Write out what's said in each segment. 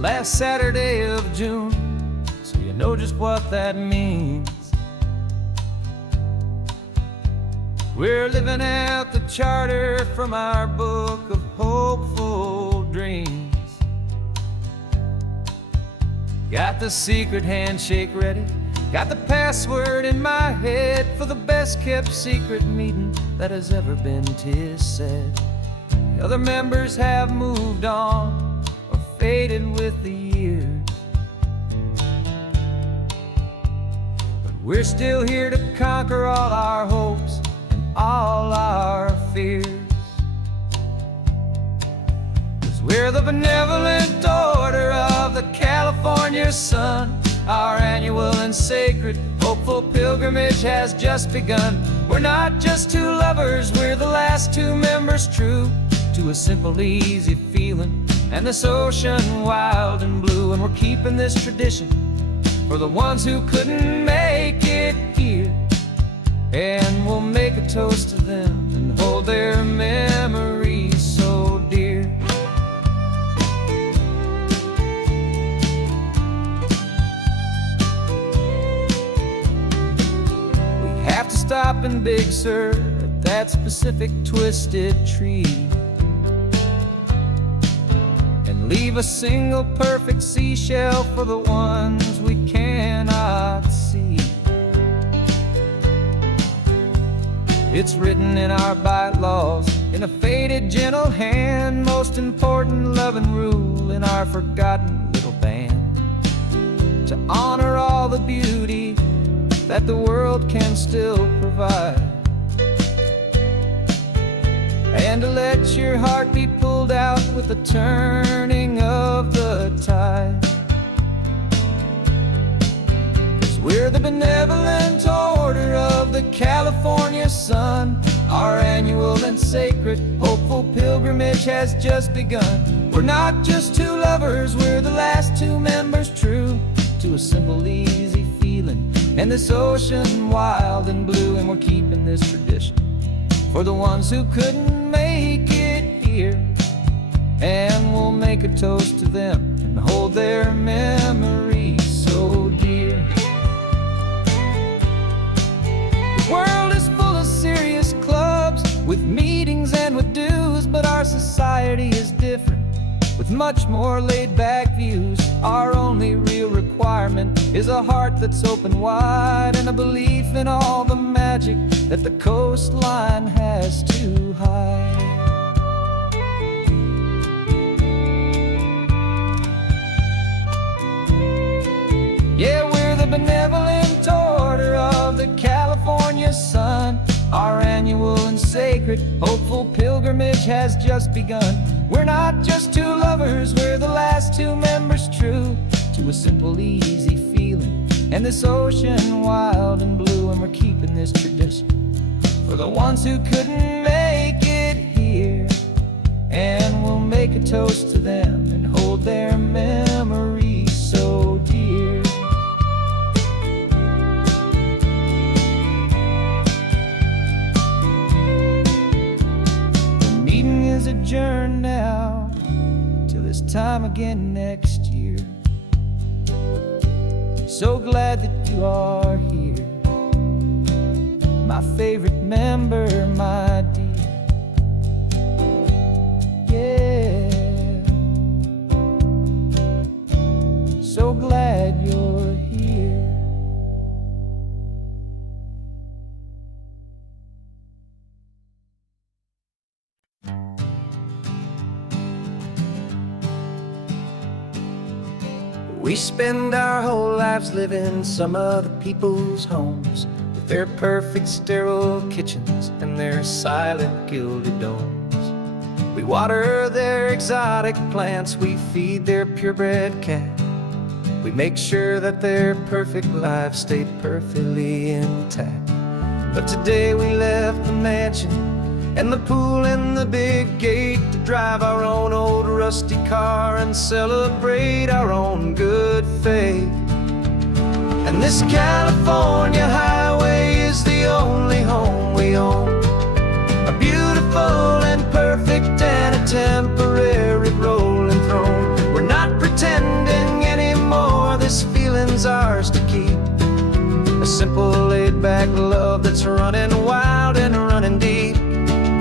last Saturday of June, so you know just what that means. We're living out the charter from our book of hopeful dreams. Got the secret handshake ready, got the password in my head for the best kept secret meeting that has ever been, 'tis said. The other members have moved on or faded with the years, but we're still here to conquer all our hopes and all our fears. 'Cause we're the benevolent order of the California sun. Our annual and sacred hopeful pilgrimage has just begun. We're not just two lovers, we're the last two members true to a simple, easy feeling and this ocean wild and blue. And we're keeping this tradition for the ones who couldn't make it here, and we'll make a toast to them and hold their memories so dear. We have to stop in Big Sur at that specific twisted tree and leave a single perfect seashell for the ones we cannot see. It's written in our bylaws in a faded gentle hand, most important loving rule in our forgotten little band, to honor all the beauty that the world can still provide, and to let your heart be pulled out with the turning of the tide. 'Cause we're the benevolent order of the California sun. Our annual and sacred hopeful pilgrimage has just begun. We're not just two lovers, we're the last two members true to a simple, easy feeling and this ocean wild and blue. And we're keeping this tradition for the ones who couldn't make it here, and we'll make a toast to them and hold their memories so dear. The world is full of serious clubs with meetings and with dues, but our society is different with much more laid-back views. Our only real requirement is a heart that's open wide and a belief in all the magic that the coastline has to hide. Yeah, we're the benevolent order of the California sun. Our annual and sacred hopeful pilgrimage has just begun. We're not just two lovers, we're the last two members true to a simple, easy feeling and this ocean wild and blue. And we're keeping this tradition for the ones who couldn't make it here, and we'll make a toast to them and hold their memories so dear. The meeting is adjourned now till this time again next year. So glad that you are here, my favorite member, my dear. Yeah, so glad you're here. We spend our whole lives living some other people's homes, with their perfect sterile kitchens and their silent gilded domes. We water their exotic plants, we feed their purebred cat. We make sure that their perfect lives stay perfectly intact. But today we left the mansion and the pool and the big gate to drive our own old rusty car and celebrate our own good faith. And this California highway is the only home we own, a beautiful and perfect and a temporary rolling throne. We're not pretending simple laid-back love that's running wild and running deep.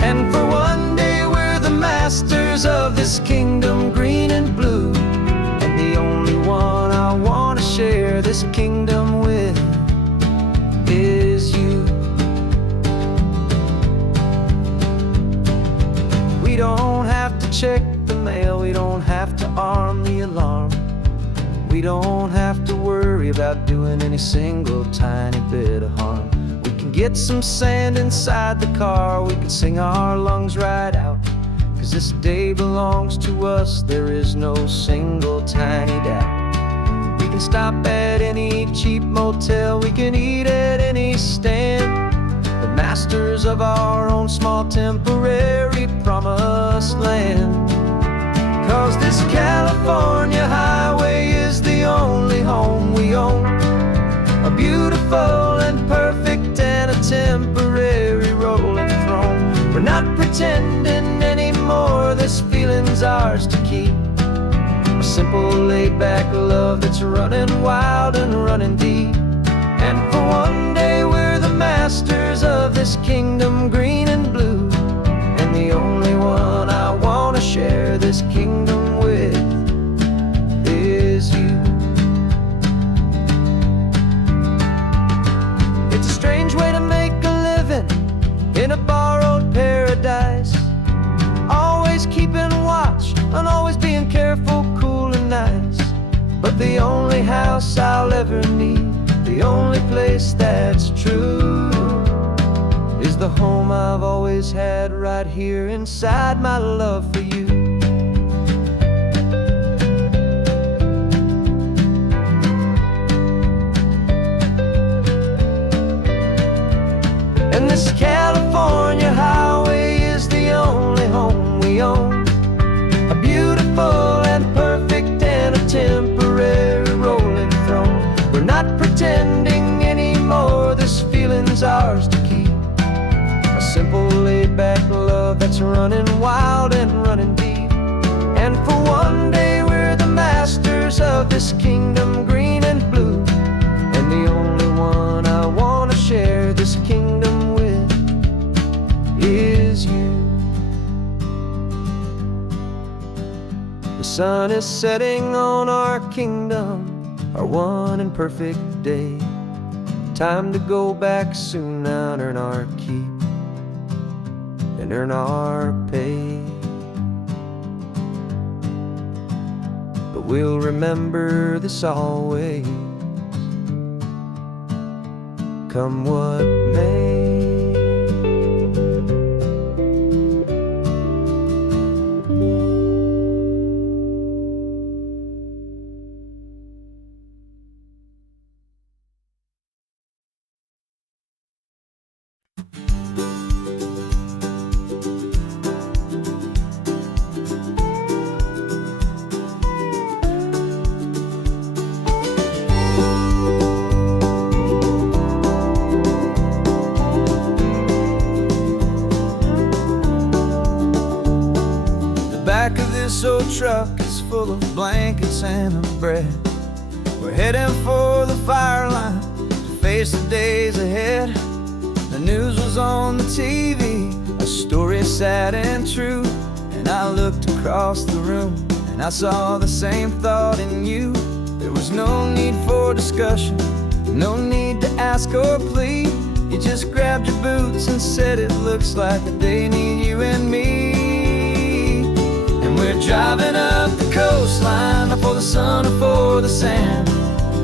And for one day we're the masters of this kingdom, green and blue. And the only one I want to share this kingdom with is you. We don't have to check the mail, we don't have to arm the alarm. We don't have to worry about doing any single tiny bit of harm. We can get some sand inside the car, we can sing our lungs right out. 'Cause this day belongs to us, there is no single tiny doubt. We can stop at any cheap motel, we can eat at any stand. The masters of our own small temporary promised land. 'Cause this California highway is the only home we own, a beautiful and perfect and a temporary rolling throne. We're not pretending anymore, this feeling's ours to keep. A simple laid-back love that's running wild and running deep. And for one day we're the masters of this kingdom, green and blue. And the only one I want to share this kingdom with is you. It's a strange way to make a living in a borrowed paradise, always keeping watch and always being careful, cool and nice. But the only house I'll ever need, the only place that's true, is the home I've always had right here inside my love for you. And this California highway is the only home we own, a beautiful and perfect and a temporary rolling throne. We're not pretending anymore, this feeling's ours to keep. A simple laid-back love that's running wild and running deep. And for one day we're the masters of this kingdom, green and blue. And the only one I want to share this kingdom with is you. The sun is setting on our kingdom, our one and perfect day. Time to go back soon now and earn our keep and earn our pay. But we'll remember this always, come what may. This old truck is full of blankets and a bread. We're heading for the fire line to face the days ahead. The news was on the TV, a story sad and true. And I looked across the room and I saw the same thought in you. There was no need for discussion, no need to ask or plead. You just grabbed your boots and said it looks like the day need you and me. We're driving up the coastline, not for the sun or for the sand,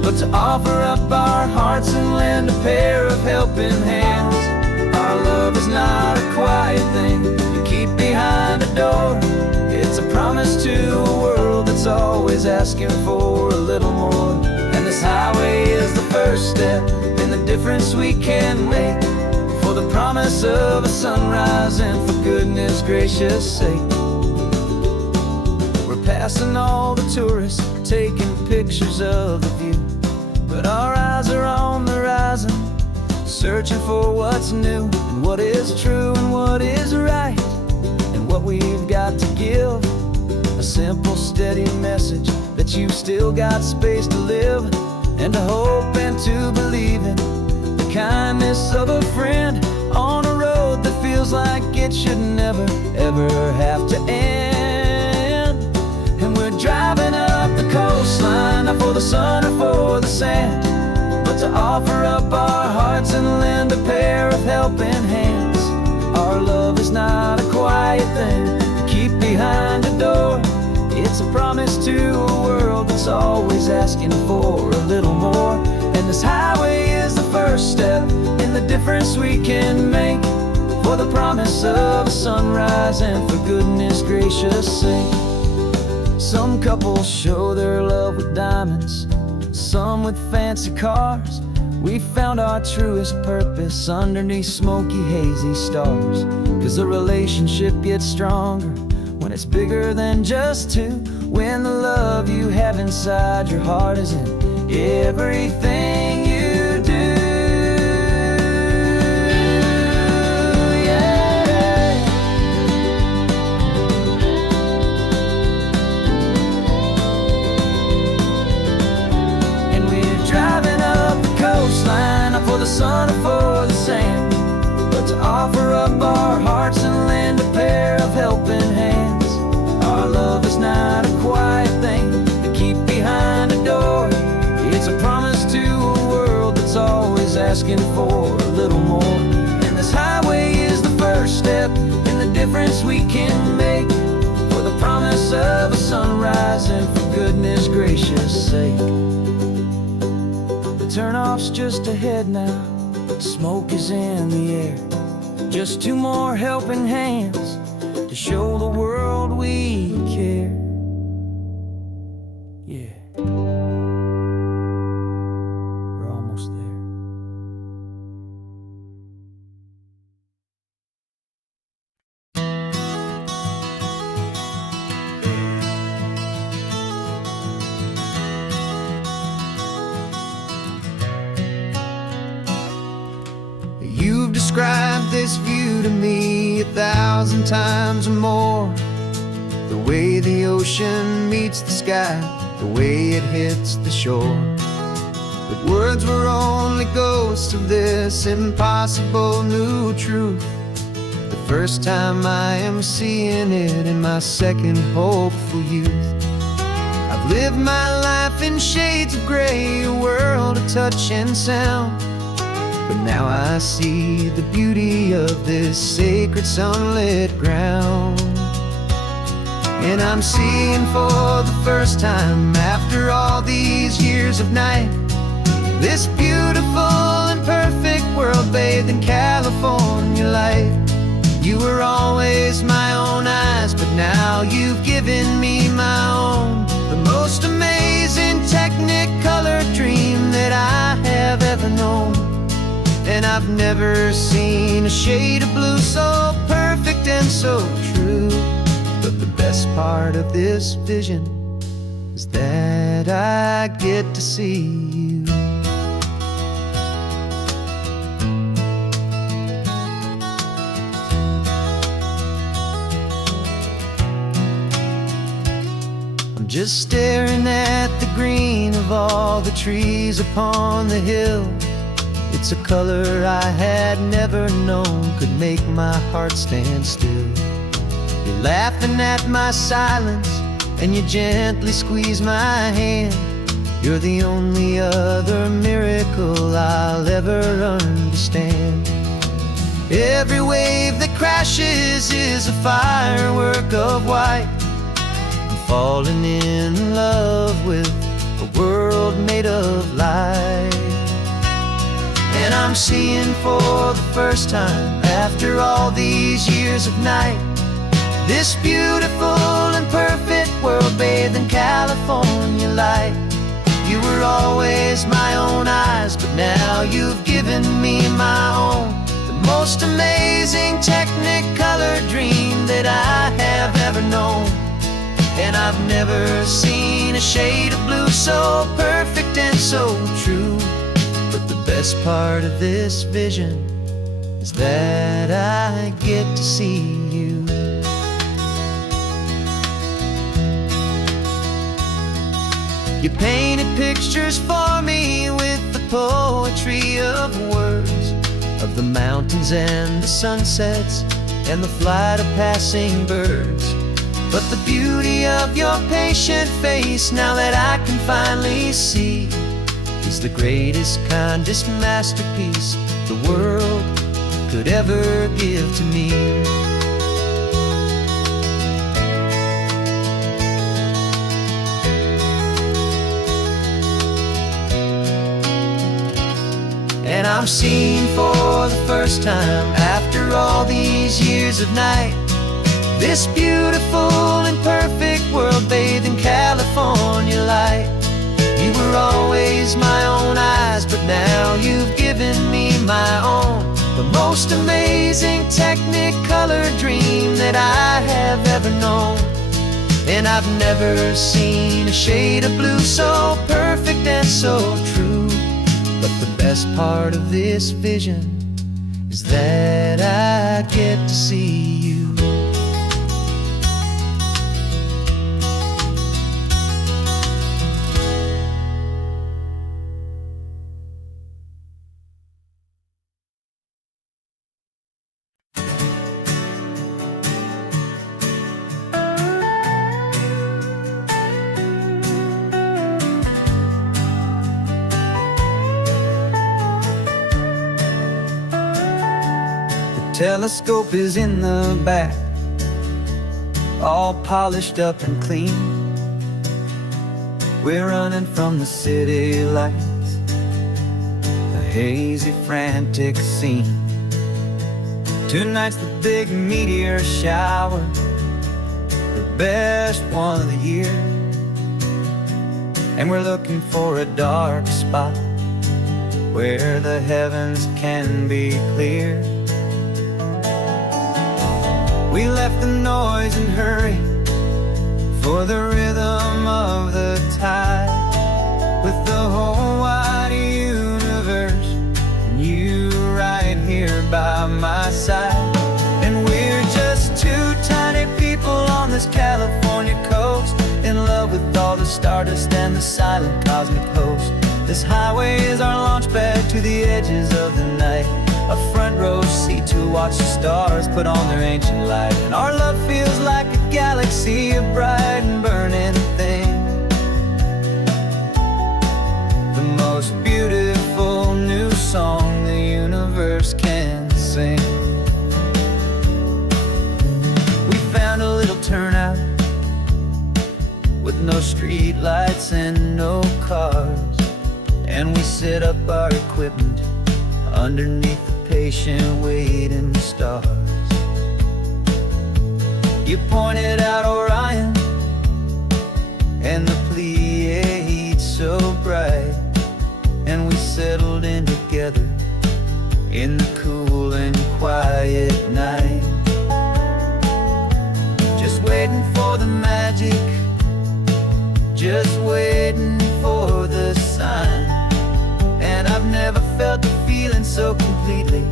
but to offer up our hearts and lend a pair of helping hands. Our love is not a quiet thing you keep behind a door. It's a promise to a world that's always asking for a little more. And this highway is the first step in the difference we can make, for the promise of a sunrise and for goodness gracious sake. Passing all the tourists, taking pictures of the view, but our eyes are on the horizon, searching for what's new and what is true and what is right and what we've got to give. A simple, steady message that you've still got space to live and to hope and to believe in, it should never, ever have to end. And we're driving up the coastline, not for the sun or for the sand, but to offer up our hearts and lend a pair of helping hands. Our love is not a quiet thing to keep behind a door. It's a promise to a world that's always asking for a little more. And this highway is the first step in the difference we can make, for the promise of a sunrise and for goodness gracious sake. Some couples show their love with diamonds, some with fancy cars. We found our truest purpose underneath smoky, hazy stars. 'Cause a relationship gets stronger when it's bigger than just two, when the love you have inside your heart is in everything you do. Yeah. And we're driving up the coastline, not for the sun or for the sand, but to offer up our hearts and lend a pair of helping hands. Our love is not a quiet thing to keep behind a door. It's a promise to a world that's always asking for a little more. And this highway is the first step in the difference we can make, for the promise of a sunrise and for goodness gracious sake. The turnoff's just ahead now, smoke is in the air. Just two more helping hands to show the world we care. Yeah. We're almost there. You've described this view to me 1,000 times or more. The way the ocean meets the sky, the way it hits the shore. But words were only ghosts of this impossible new truth. The first time I am seeing it in my second hopeful youth. I've lived my life in shades of gray, a world of touch and sound. But now I see the beauty of this sacred sunlit ground. And I'm seeing for the first time after all these years of night, this beautiful and perfect world bathed in California light. You were always my own eyes, but now you've given me my own. The most amazing technicolor dream that I have ever known. And I've never seen a shade of blue so perfect and so true. But the best part of this vision is that I get to see you. I'm just staring at the green of all the trees upon the hill. It's a color I had never known could make my heart stand still. You're laughing at my silence, and you gently squeeze my hand. You're the only other miracle I'll ever understand. Every wave that crashes is a firework of white. I'm falling in love with a world made of light. And I'm seeing for the first time after all these years of night, this beautiful and perfect world bathed in California light. You were always my own eyes, but now you've given me my own. The most amazing technicolor dream that I have ever known. And I've never seen a shade of blue so perfect and so true. But the best part of this vision is that I get to see you. You painted pictures for me with the poetry of words, of the mountains and the sunsets, and the flight of passing birds. But the beauty of your patient face, now that I can finally see, is the greatest, kindest masterpiece the world could ever give to me. And I'm seeing for the first time, after all these years of night, this beautiful and perfect world bathed in California light. You were always my own eyes, but now you've given me my own, the most amazing technicolor dream that I have ever known. And I've never seen a shade of blue so perfect and so true. But the best part of this vision is that I get to see you. Telescope is in the back, all polished up and clean. We're running from the city lights, a hazy, frantic scene. Tonight's the big meteor shower, the best one of the year. And we're looking for a dark spot where the heavens can be clear. We left the noise and hurry for the rhythm of the tide, with the whole wide universe and you right here by my side. And we're just two tiny people on this California coast, in love with all the stardust and the silent cosmic host. This highway is our launch pad to the edges of the night, a front row seat to watch the stars put on their ancient light. And our love feels like a galaxy, a bright and burning thing, the most beautiful new song the universe can sing. We found a little turnout with no street lights and no cars, and we set up our equipment underneath the patient waiting stars. You pointed out Orion and the Pleiades so bright, and we settled in together in the cool and quiet night, just waiting for the magic, just waiting for the sign. And I've never felt the feeling so completely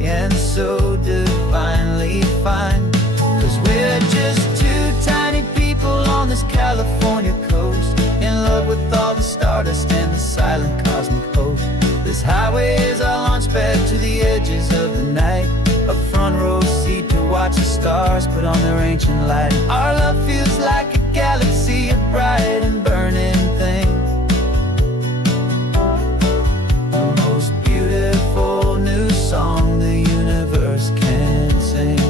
and so divinely fine, 'cause we're just two tiny people on this California coast, in love with all the stardust and the silent cosmic host. This highway is our launch pad to the edges of the night, a front row seat to watch the stars put on their ancient light. Our love feels like a galaxy, a bright and burning thing, the most beautiful new song the universe can sing.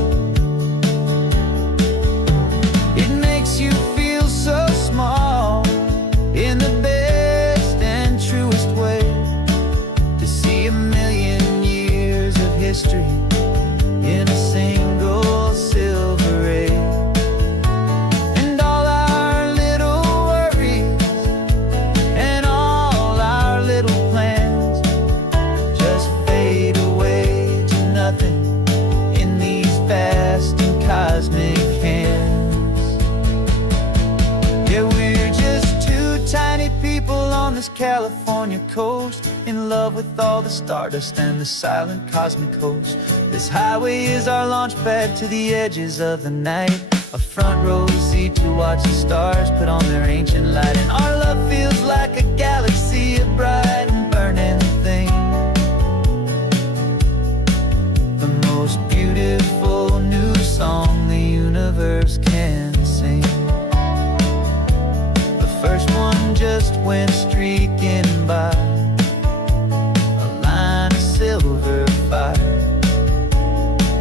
It makes you feel so small in the best and truest way, to see a million years of history in a single silver ray. And all our little worries and all our little plans just fade away to nothing in these vast and cosmic hands. Yeah, we're just two tiny people on this California coast, in love with all the stardust and the silent cosmic host. This highway is our launch pad to the edges of the night, a front row seat to watch the stars put on their ancient light. And our love feels like a galaxy, a bright and burning thing, the most beautiful went streaking by, a line of silver fire.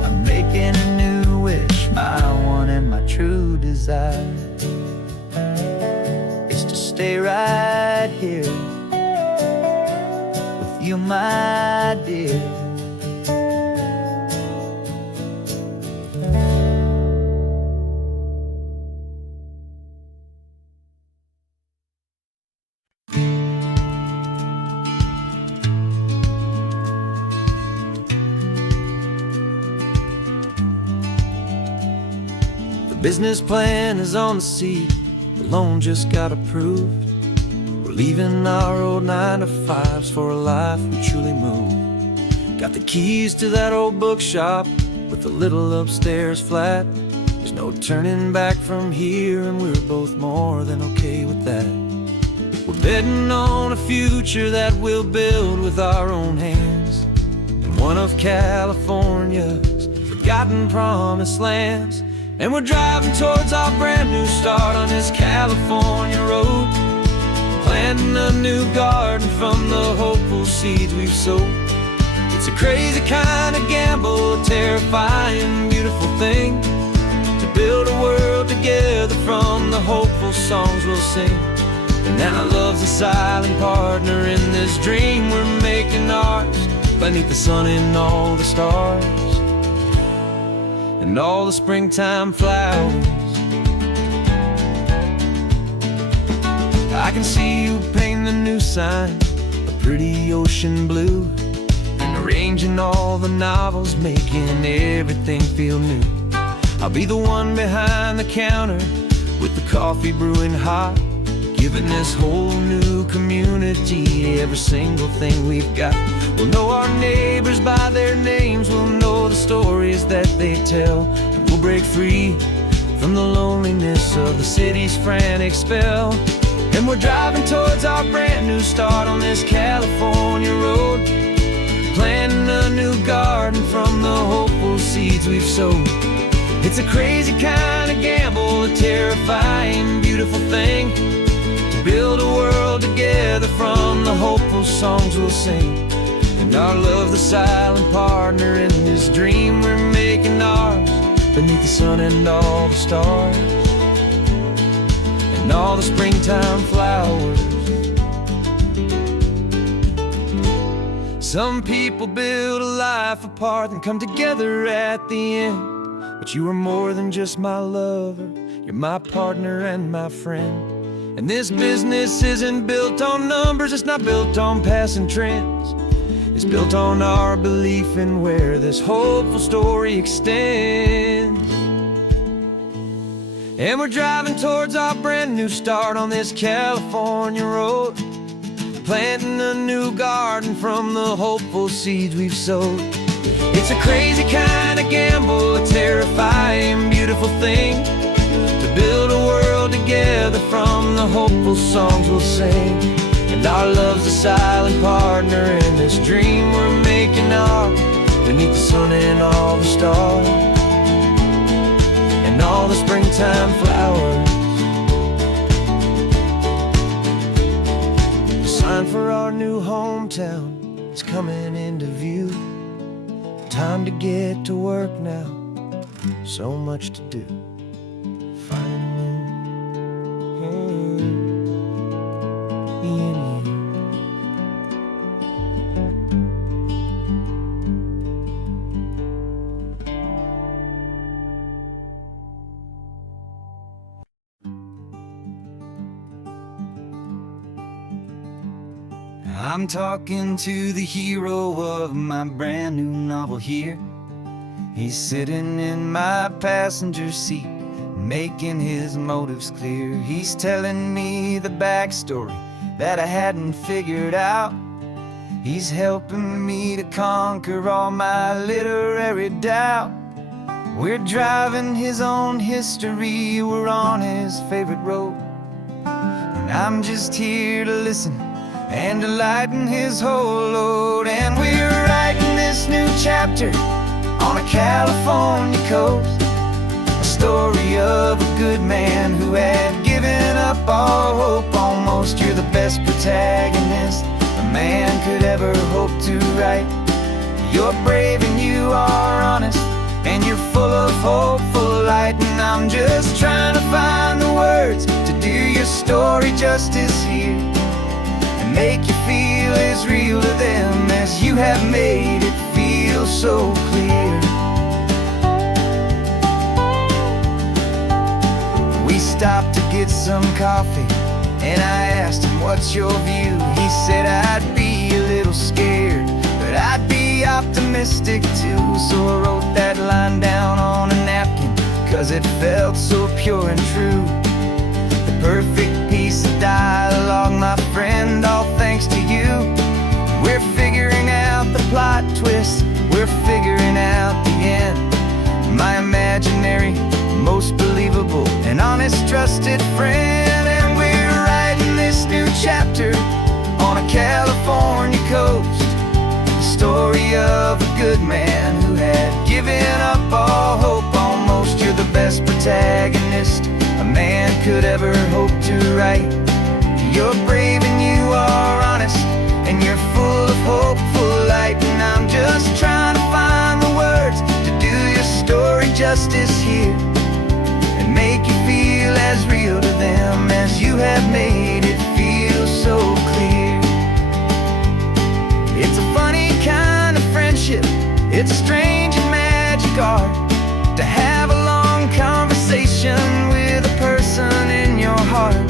I'm making a new wish, my one and my true desire is to stay right here with you, my dear. Business plan is on the seat, the loan just got approved. We're leaving our old 9-to-5s for a life we truly move. Got the keys to that old bookshop with the little upstairs flat. There's no turning back from here, and we're both more than okay with that. We're betting on a future that we'll build with our own hands in one of California's forgotten promised lands. And we're driving towards our brand new start on this California road, planting a new garden from the hopeful seeds we've sowed. It's a crazy kind of gamble, a terrifying, beautiful thing, to build a world together from the hopeful songs we'll sing. And now love's a silent partner in this dream we're making ours, beneath the sun and all the stars and all the springtime flowers. I can see you painting a new sign, a pretty ocean blue, and arranging all the novels, making everything feel new. I'll be the one behind the counter with the coffee brewing hot, giving this whole new community every single thing we've got. We'll know our neighbors by their names, we'll know the stories that they tell, and we'll break free from the loneliness of the city's frantic spell. And we're driving towards our brand new start on this California road, planting a new garden from the hopeful seeds we've sowed. It's a crazy kind of gamble, a terrifying, beautiful thing, to build a world together from the hopeful songs we'll sing. And our love's the silent partner in this dream we're making ours, beneath the sun and all the stars and all the springtime flowers. Some people build a life apart and come together at the end, but you are more than just my lover, you're my partner and my friend. And this business isn't built on numbers, it's not built on passing trends. It's built on our belief in where this hopeful story extends. And we're driving towards our brand new start on this California road, planting a new garden from the hopeful seeds we've sowed. It's a crazy kind of gamble, a terrifying, beautiful thing, to build a world together from the hopeful songs we'll sing. And our love's a silent partner in this dream we're making ours, beneath the sun and all the stars and all the springtime flowers. The sign for our new hometown is coming into view. Time to get to work now, so much to do. I'm talking to the hero of my brand new novel here. He's sitting in my passenger seat, making his motives clear. He's telling me the backstory that I hadn't figured out. He's helping me to conquer all my literary doubt. We're driving his own history, we're on his favorite road, and I'm just here to listen and to lighten his whole load. And we're writing this new chapter on a California coast, a story of a good man who had given given up all hope almost. You're the best protagonist a man could ever hope to write. You're brave and you are honest, and you're full of hopeful light. And I'm just trying to find the words to do your story justice here, and make you feel as real to them as you have made it feel so clear. We stopped to get some coffee, and I asked him, what's your view? He said, I'd be a little scared, but I'd be optimistic too. So I wrote that line down on a napkin, 'cause it felt so pure and true. The perfect piece of dialogue, my friend, all thanks to you. We're figuring out the plot twist, we're figuring out the end. My imaginary, most believable and honest trusted friend. And we're writing this new chapter on a California coast, the story of a good man who had given up all hope almost. You're the best protagonist a man could ever hope to write. You're brave and you are honest, and you're full of hopeful light. And I'm just trying to find the words to do your story justice here, and make you feel as real to them as you have made it feel so clear. It's a funny kind of friendship, it's strange and magic art to have a long conversation with a person in your heart.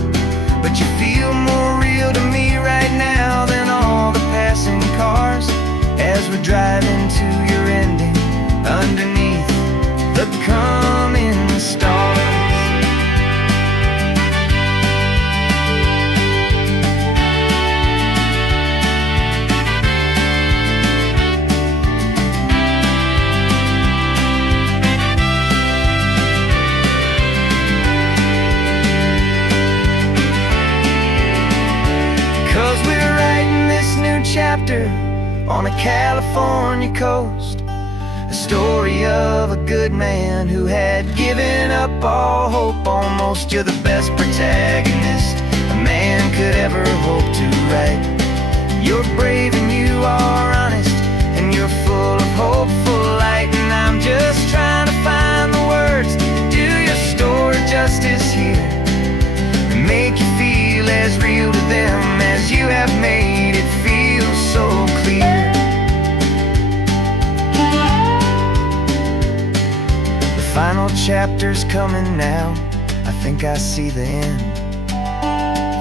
But you feel more real to me right now than all the passing cars, as we're driving to your ending underneath the coming stars. 'Cause we're writing this new chapter on a California coast, a story of a good man who had given up all hope almost. You're the best protagonist a man could ever hope to write. You're brave and you are honest, and you're full of hopeful light. And I'm just trying to find the words to do your story justice here, and make you feel as real to them as you have made it feel so clear. The final chapter's coming now, I think I see the end.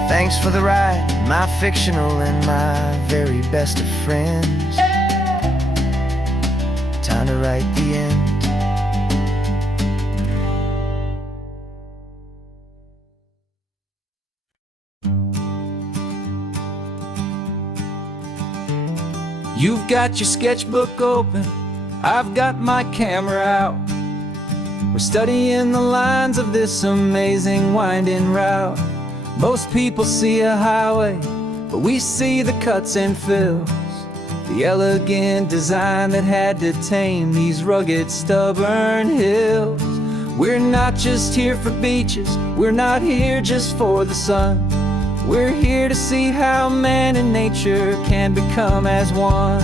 Thanks for the ride, my fictional and my very best of friends. Time to write the end. You've got your sketchbook open, I've got my camera out. We're studying the lines of this amazing winding route. Most people see a highway, but we see the cuts and fills, the elegant design that had to tame these rugged, stubborn hills. We're not just here for beaches, we're not here just for the sun. We're here to see how man and nature can become as one.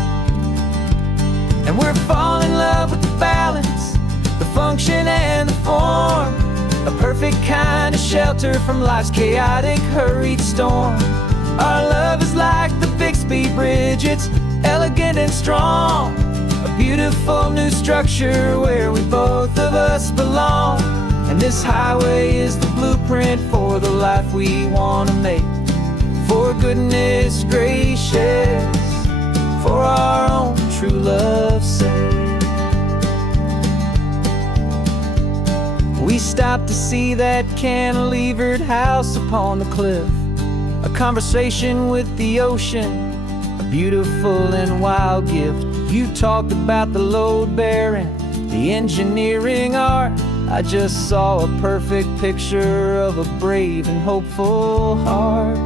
And we're falling in love with the balance, the function and the form, a perfect kind of shelter from life's chaotic, hurried storm. Our love is like the Bixby Bridge, it's elegant and strong, a beautiful new structure where we both of us belong. And this highway is the blueprint for the life we want to make. For goodness gracious, for our own true love's sake. We stopped to see that cantilevered house upon the cliff, a conversation with the ocean, a beautiful and wild gift. You talked about the load bearing, the engineering art. I just saw a perfect picture of a brave and hopeful heart.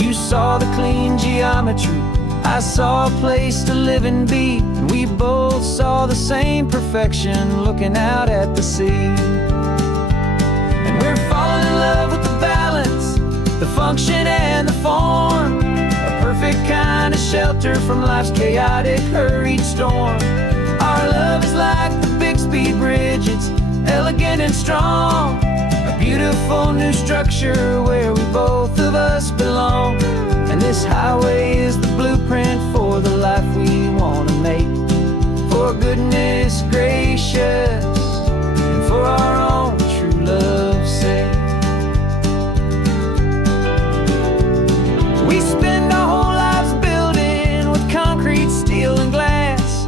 You saw the clean geometry, I saw a place to live and be, and we both saw the same perfection looking out at the sea. And we're falling in love with the balance, the function and the form. A perfect kind of shelter from life's chaotic, hurried storm. Our love is like the Bixby Bridge, it's elegant and strong. A beautiful new structure where we both of us belong. And this highway is the blueprint for the life we want to make. For goodness gracious, and for our own true love's sake. We spend our whole lives building with concrete, steel, and glass,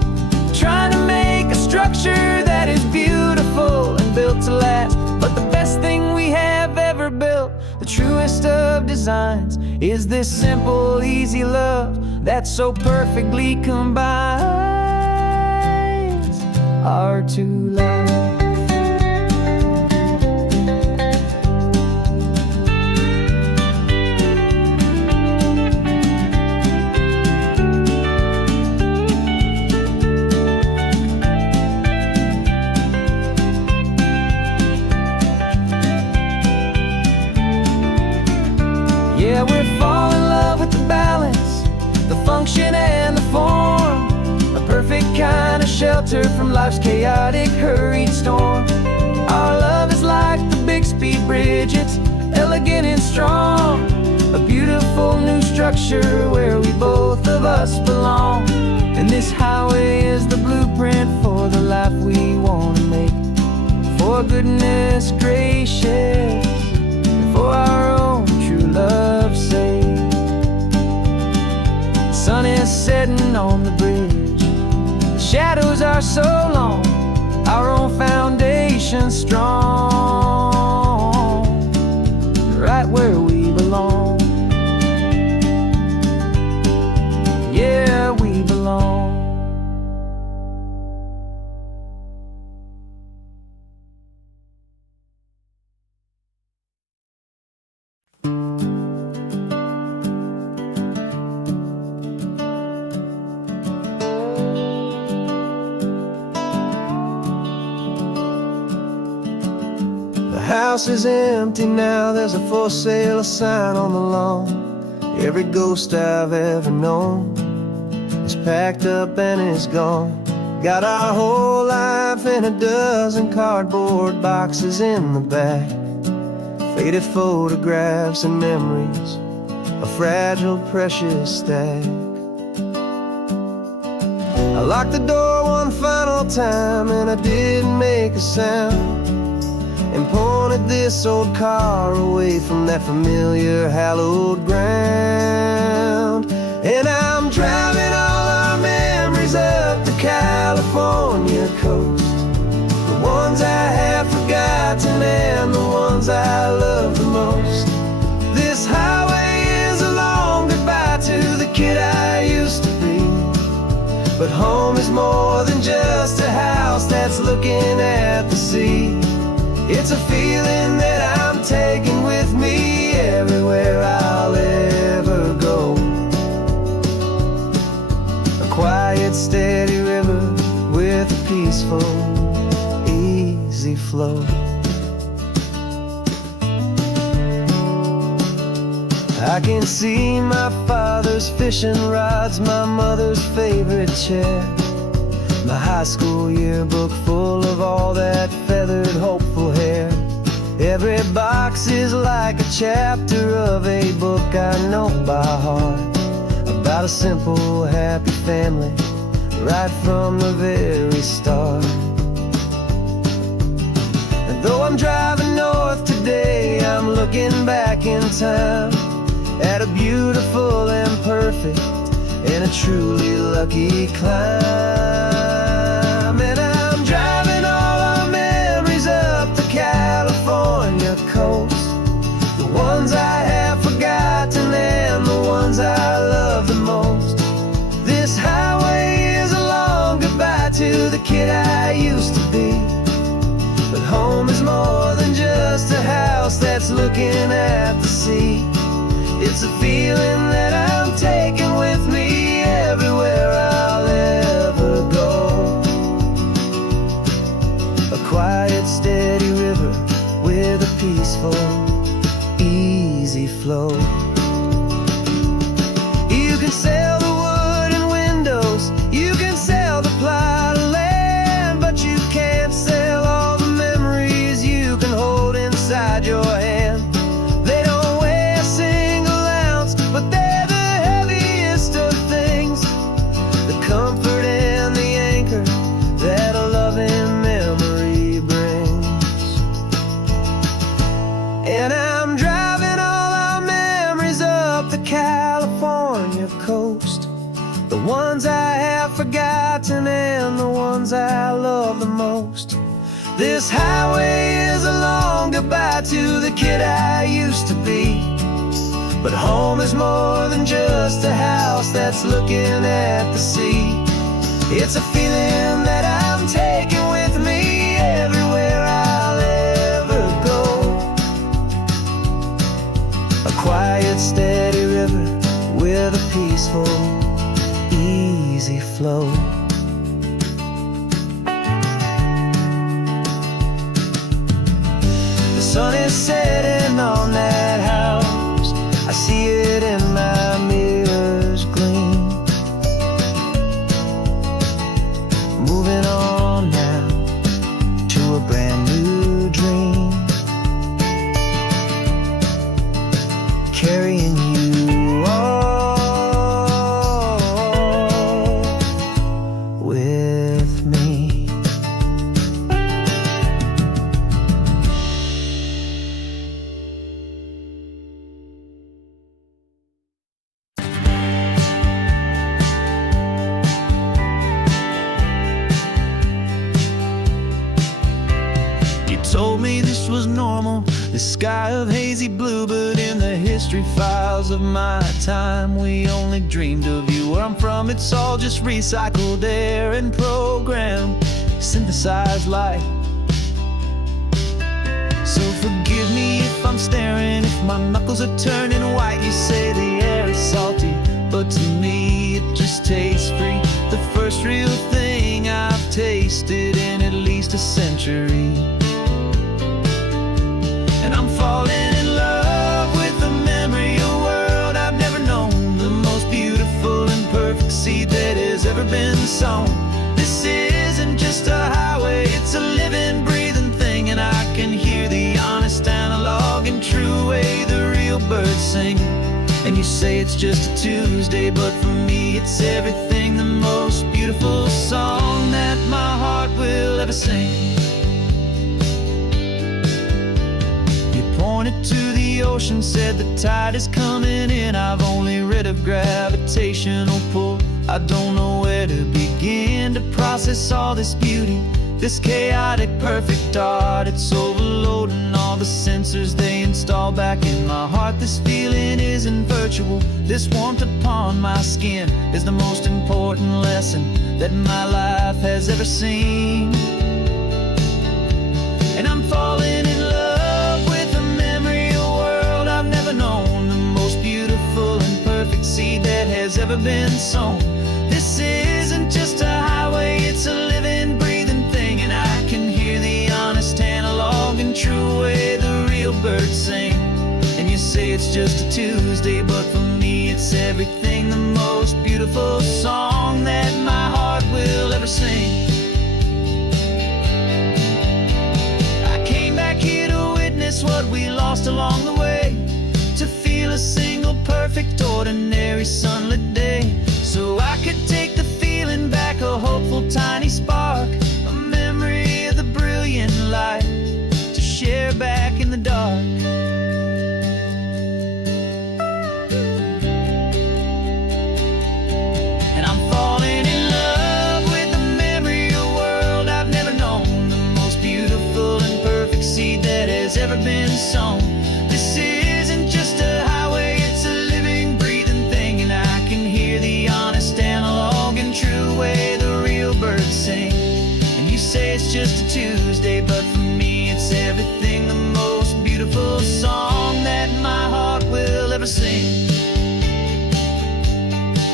trying to make a structure that is beautiful and built to last. But the best thing we have ever built, the truest of designs, is this simple, easy love that so perfectly combines our two lives. Yeah, we're falling in love with the balance, the function and the form. A perfect kind of shelter from life's chaotic, hurried storm. Our love is like the Bixby Bridge, it's elegant and strong. A beautiful new structure where we both of us belong. And this highway is the blueprint for the life we want to make. For goodness gracious, and for our own true love's sake. The sun is setting on the bridge, the shadows are so long, our own foundation strong, right where we belong. Yeah, we belong. The house is empty now, there's a for sale sign on the lawn. Every ghost I've ever known is packed up and is gone. Got our whole life in a dozen cardboard boxes in the back. Faded photographs and memories, a fragile, precious stack. I locked the door one final time and I didn't make a sound, and pointed this old car away from that familiar hallowed ground. And I'm driving all our memories up the California coast, the ones I have forgotten and the ones I love the most. This highway is a long goodbye to the kid I used to be. But home is more than just a house that's looking at the sea. It's a feeling that I'm taking with me everywhere I'll ever go. A quiet, steady river with a peaceful, easy flow. I can see my father's fishing rods, my mother's favorite chair, my high school yearbook full of all that feathered, hopeful hair. Every box is like a chapter of a book I know by heart, about a simple, happy family right from the very start. And though I'm driving north today, I'm looking back in time at a beautiful and perfect and a truly lucky climb. And I'm driving all our memories up the California coast, the ones I have forgotten and the ones I love the most. This highway is a long goodbye to the kid I used to be. But home is more than just a house that's looking at the sea. It's a feeling that I'm taking with me everywhere I'll ever go. A quiet, steady river with with a peaceful, easy flow. You can sail the wood and windows, you can sail the plot of land, but you can't sail all the memories you can hold inside your hand. They don't weigh a single ounce, but they're the heaviest of things, the comfort and the anchor that a loving memory brings. And I'm driving all our memories up the California coast, the ones I have forgotten and the ones I love the most. This highway is a long goodbye to the kid I used to be, but home is more than just a house that's looking at the sea. It's a feeling that I'm taking with me everywhere I'll ever go. A quiet, steady river with a peaceful, easy flow. The sun is setting on that house, I see it in my mirror's gleam. Moving on now to a brand new dream, carrying you all with me. Told me this was normal, this sky of hazy blue, but in the history files of my time, we only dreamed of you. Where I'm from, it's all just recycled air and programmed, synthesized light. So forgive me if I'm staring, if my knuckles are turning white. You say the air is salty, but to me it just tastes free. The first real thing I've tasted in at least a century. And I'm falling in love with the memory of a world I've never known, the most beautiful and perfect seed that has ever been sown. This isn't just a highway, it's a living, breathing thing, and I can hear the honest, analog, and true way the real birds sing. And you say it's just a Tuesday, but for me it's everything, the most beautiful song that my heart will ever sing. Pointed to the ocean, said the tide is coming in. I've only read of gravitational pull, I don't know where to begin to process all this beauty, this chaotic perfect art. It's overloading all the sensors they install back in my heart. This feeling isn't virtual, this warmth upon my skin is the most important lesson that my life has ever seen. And I'm falling in love known, the most beautiful and perfect seed that has ever been sown. This isn't just a highway, it's a living, breathing thing, and I can hear the honest, analog, and true way the real birds sing. And you say it's just a Tuesday, but for me it's everything, the most beautiful song that my heart will ever sing. I came back here to witness what we lost along the way, to feel a single perfect ordinary sunlit day, so I could take the feeling back, a hopeful tiny spark, a memory of the brilliant light to share back in the dark. And I'm falling in love with the memory of a world I've never known, the most beautiful and perfect seed that has ever been sown. This isn't just a highway, it's a living, breathing thing, and I can hear the honest, analog, and true way the real birds sing. And you say it's just a Tuesday, but for me it's everything, the most beautiful song that my heart will ever sing.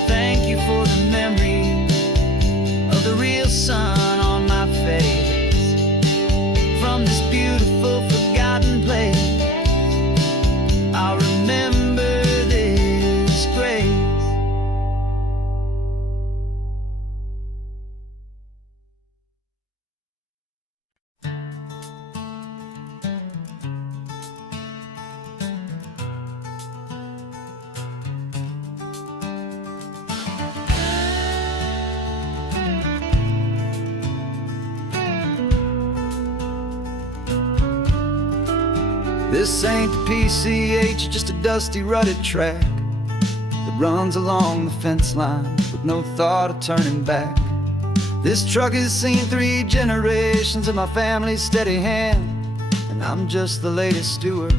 Thank you for the memory of the real sun on my face, from this beautiful, forgotten place. This ain't the PCH, just a dusty rutted track that runs along the fence line with no thought of turning back. This truck has seen 3 generations of my family's steady hand, and I'm just the latest steward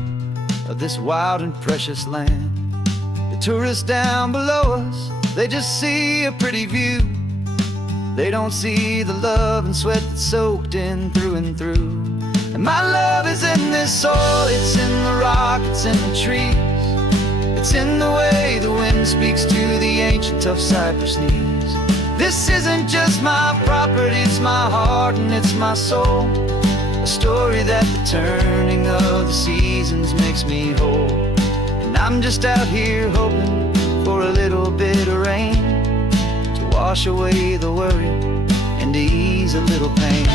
of this wild and precious land. The tourists down below us, they just see a pretty view. They don't see the love and sweat that's soaked in through and through. And my love is in this soil, it's in the rock, it's in the trees. It's in the way the wind speaks to the ancient tough cypress knees. This isn't just my property, it's my heart and it's my soul. A story that the turning of the seasons makes me whole. And I'm just out here hoping for a little bit of rain to wash away the worry and to ease a little pain.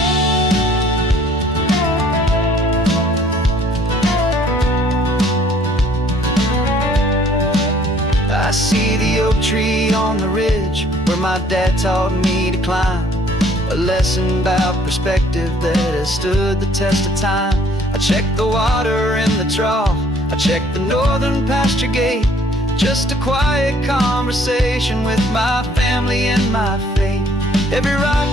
I see the oak tree on the ridge where my dad taught me to climb, a lesson about perspective that has stood the test of time. I check the water in the trough, I check the northern pasture gate, just a quiet conversation with my family and my faith. Every rock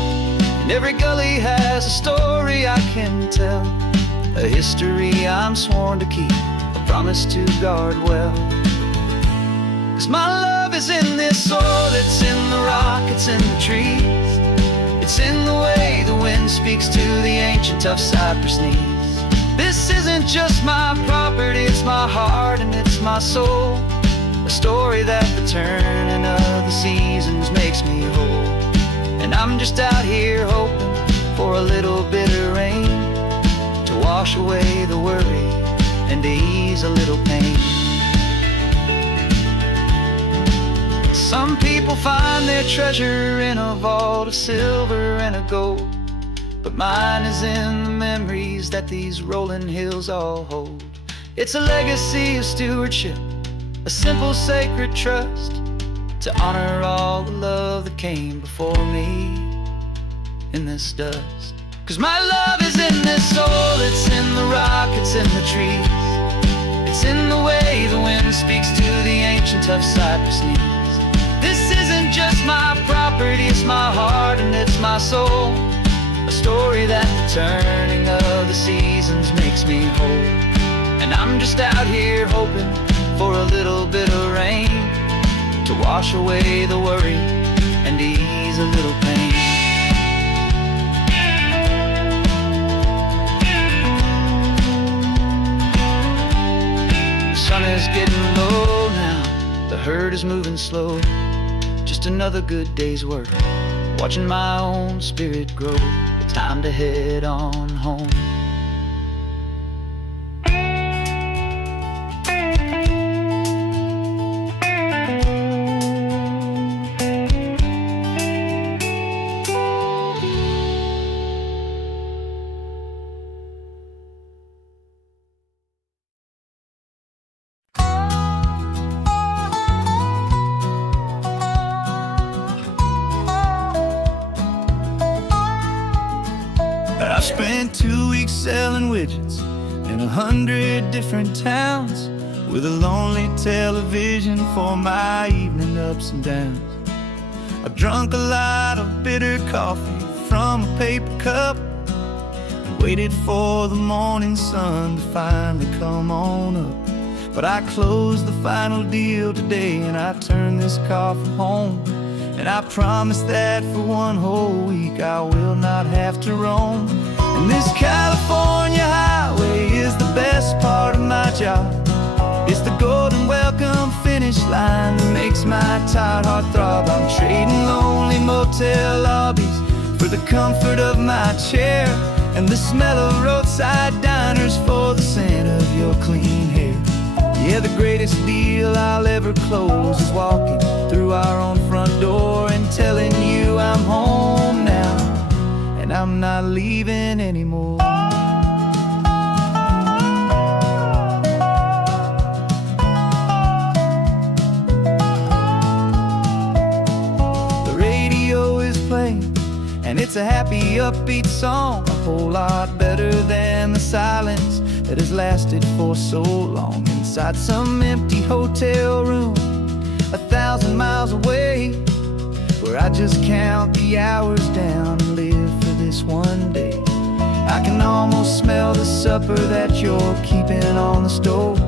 and every gully has a story I can tell, a history I'm sworn to keep, a promise to guard well. 'Cause my love is in this soil, it's in the rock, it's in the trees. It's in the way the wind speaks to the ancient tough cypress knees. This isn't just my property, it's my heart and it's my soul. A story that the turning of the seasons makes me whole. And I'm just out here hoping for a little bit of rain to wash away the worry and to ease a little pain. Some people find their treasure in a vault of silver and a gold, but mine is in the memories that these rolling hills all hold. It's a legacy of stewardship, a simple sacred trust, to honor all the love that came before me in this dust. 'Cause my love is in this soul, it's in the rock, it's in the trees. It's in the way the wind speaks to the ancient tough cypress knees. This isn't just my property, it's my heart and it's my soul. A story that the turning of the seasons makes me whole. And I'm just out here hoping for a little bit of rain to wash away the worry and ease a little pain. The sun is getting low now, the herd is moving slow. Just another good day's work, watching my own spirit grow. It's time to head on home. I spent 2 weeks selling widgets in 100 different towns, with a lonely television for my evening ups and downs. I drunk a lot of bitter coffee from a paper cup and waited for the morning sun to finally come on up. But I closed the final deal today and I turned this car from home. And I promise that for one whole week I will not have to roam. And this California highway is the best part of my job. It's the golden welcome finish line that makes my tired heart throb. I'm trading lonely motel lobbies for the comfort of my chair, and the smell of roadside diners for the scent of your clean hair. Yeah, the greatest deal I'll ever close is walking through our own front door and telling you I'm home now, and I'm not leaving anymore. The radio is playing, and it's a happy, upbeat song, a whole lot better than the silence that has lasted for so long. Inside some empty hotel room 1,000 miles away, where I just count the hours down and live for this one day. I can almost smell the supper that you're keeping on the stove,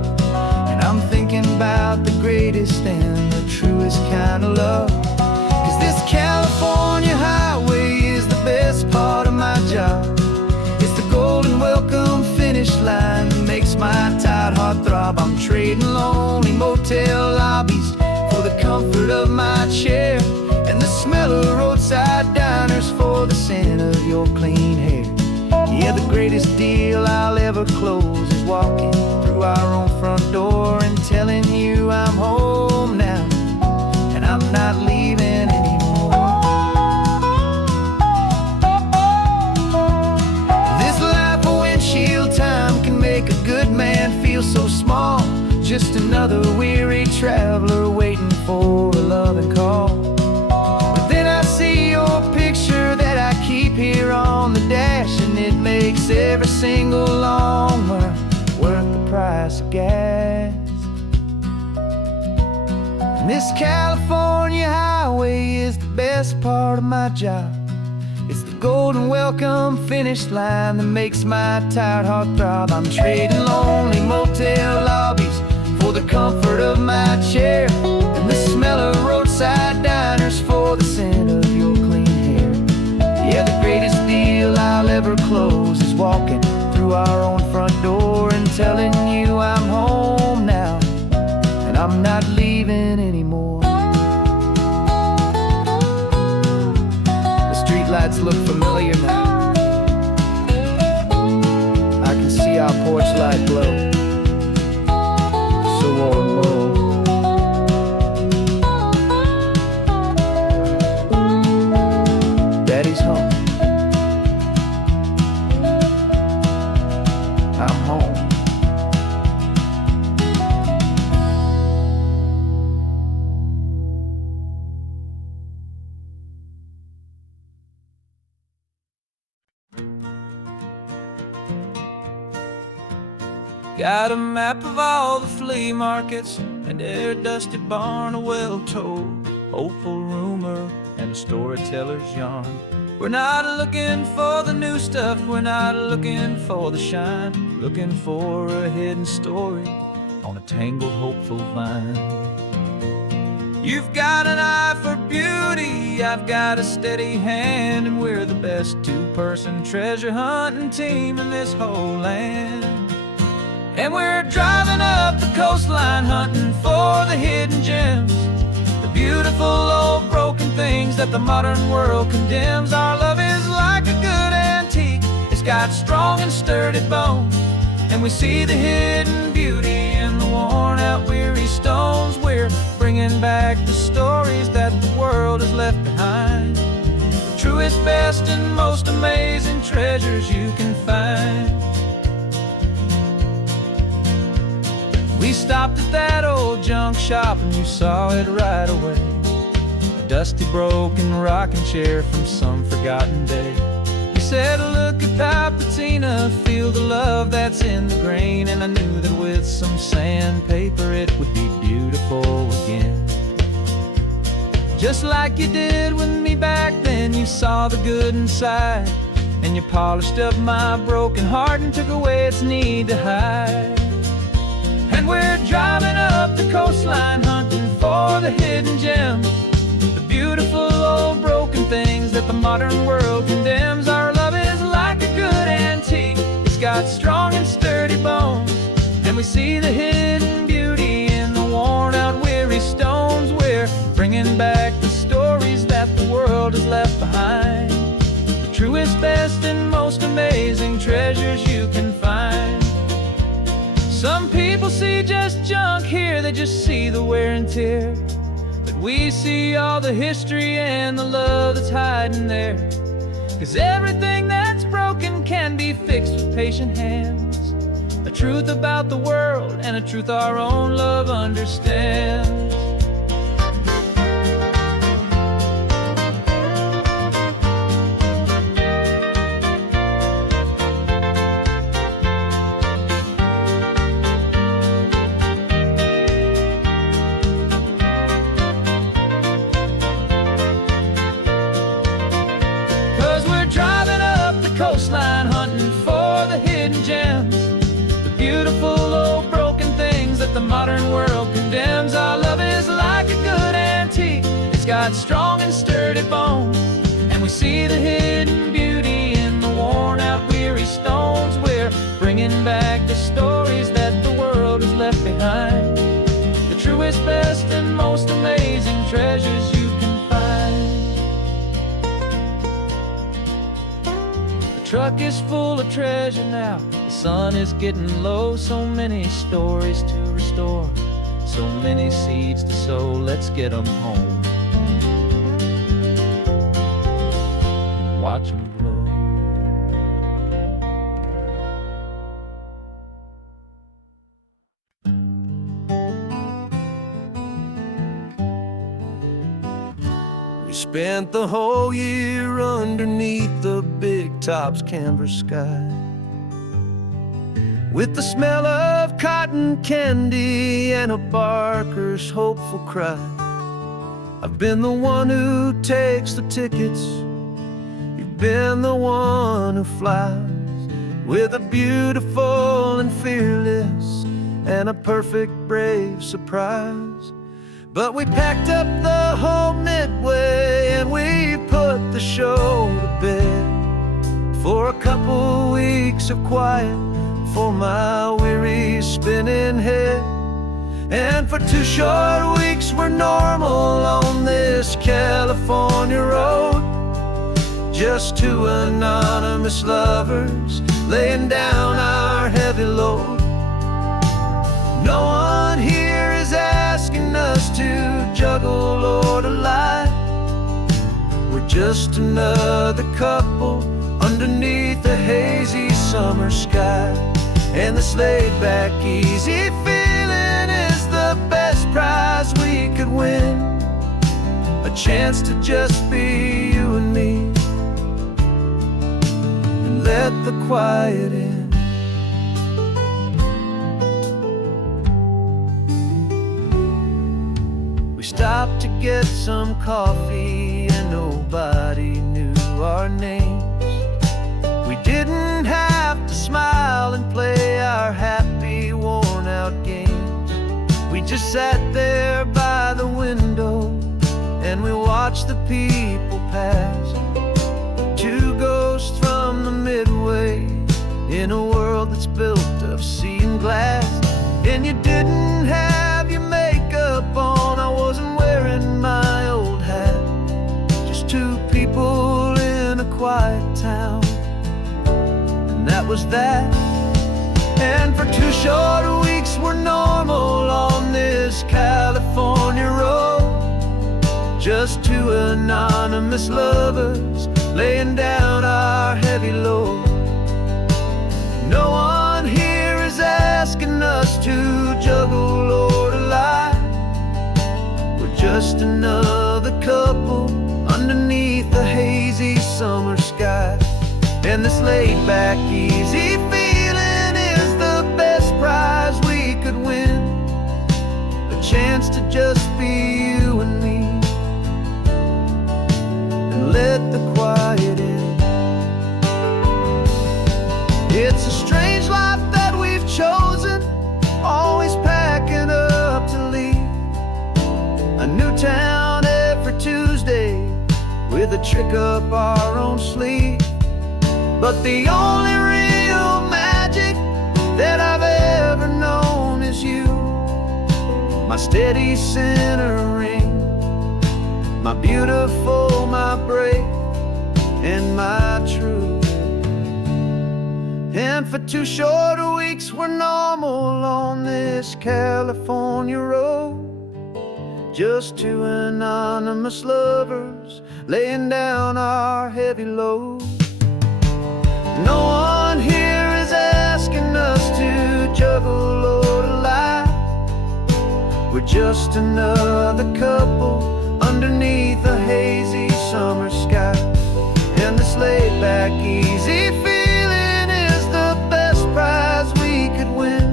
and I'm thinking about the greatest and the truest kind of love. 'Cause this California highway is the best part of my job. It's the golden welcome finish line that makes my tired heart throb. I'm trading lonely motel lobbies for the comfort of my chair, and the smell of roadside diners for the scent of your clean hair. Yeah, the greatest deal I'll ever close is walking through our own front door and telling you I'm home now, and I'm not leaving anymore. This life of windshield time can make a good man feel so small, just another weary traveler waiting for a loving call. But then I see your picture that I keep here on the dash, and it makes every single long mile worth the price of gas. And this California highway is the best part of my job. It's the golden welcome finish line that makes my tired heart throb. I'm trading lonely motel lobbies for the comfort of my chair, and the smell of roadside diners for the scent of your clean hair. Yeah, the greatest deal I'll ever close is walking through our own front door and telling you I'm home now, and I'm not leaving anymore. The streetlights look familiar now. I can see our porch light glow, so warm. Daddy's home. I'm home. Got a map of all the flea markets and their dusty barn, a well-told hopeful rumor and a storyteller's yarn. We're not looking for the new stuff, we're not looking for the shine, looking for a hidden story on a tangled hopeful vine. You've got an eye for beauty, I've got a steady hand, and we're the best two-person treasure hunting team in this whole land. And we're driving up the coastline hunting for the hidden gems, the beautiful old broken things that the modern world condemns. Our love is like a good antique, it's got strong and sturdy bones, and we see the hidden beauty in the worn out weary stones. We're bringing back the stories that the world has left behind, the truest, best, and most amazing treasures you can find. We stopped at that old junk shop and you saw it right away, a dusty broken rocking chair from some forgotten day. You said, look at that patina, feel the love that's in the grain, and I knew that with some sandpaper it would be beautiful again. Just like you did with me back then, you saw the good inside, and you polished up my broken heart and took away its need to hide. And we're driving up the coastline hunting for the hidden gems, the beautiful old broken things that the modern world condemns. Our love is like a good antique, it's got strong and sturdy bones, and we see the hidden beauty in the worn out weary stones. We're bringing back the stories that the world has left behind, the truest, best, and most amazing treasures you can find. Some people see just junk here, they just see the wear and tear, but we see all the history and the love that's hiding there. 'Cause everything that's broken can be fixed with patient hands, a truth about the world and a truth our own love understands. coastline hunting for the hidden gems, the beautiful old broken things that the modern world condemns. Our love is like a good antique, it's got strong and sturdy bones, and we see the hidden beauty in the worn out weary stones. We're bringing back the stories that the world has left behind, the truest, best, and most amazing treasures you can find. The truck is full of treasure now, the sun is getting low. So many stories to restore, so many seeds to sow. Let's get them home, watch them blow. We spent the whole year underneath the big top's canvas sky, with the smell of cotton candy and a barker's hopeful cry. I've been the one who takes the tickets, you've been the one who flies, with a beautiful and fearless and a perfect brave surprise. But we packed up the whole Midway and we put the show to bed, for a couple weeks of quiet for my weary spinning head. And for 2 short weeks we're normal on this California road, just 2 anonymous lovers laying down our heavy load. No one here is asking us to juggle or to lie, we're just another couple underneath a hazy summer sky. And this laid-back, easy feeling is the best prize we could win, a chance to just be you and me, and let the quiet in. We stopped to get some coffee and nobody knew our names. We didn't have to smile and play our happy, worn-out games. We just sat there by the window and we watched the people pass, 2 ghosts from the Midway in a world that's built of sea and glass. And you didn't have your makeup on, I wasn't wearing my old hat, just 2 people in a quiet town, and that was that. And for 2 short weeks we're normal on this California road, just 2 anonymous lovers laying down our heavy load. No one here is asking us to juggle or to lie, we're just another couple underneath the hazy summer sky. And this laid-back, easy feeling is the best prize we could win, a chance to just be you and me, and let the quiet in. It's a strange life that we've chosen, always packing up to leave a new town every Tuesday with a trick up our own sleeve. But the only real magic that I've ever known is you, my steady centering, my beautiful, my brave, and my true. And for 2 short weeks we're normal on this California road, just 2 anonymous lovers laying down our heavy load. No one here is asking us to juggle or to lie, we're just another couple underneath a hazy summer sky. And this laid-back, easy feeling is the best prize we could win,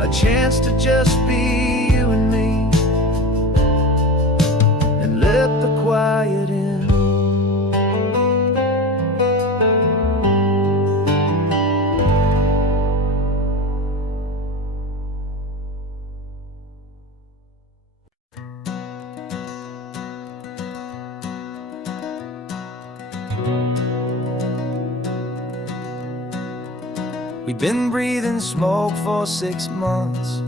a chance to just be you and me, and let the quiet in. We've been breathing smoke for 6 months,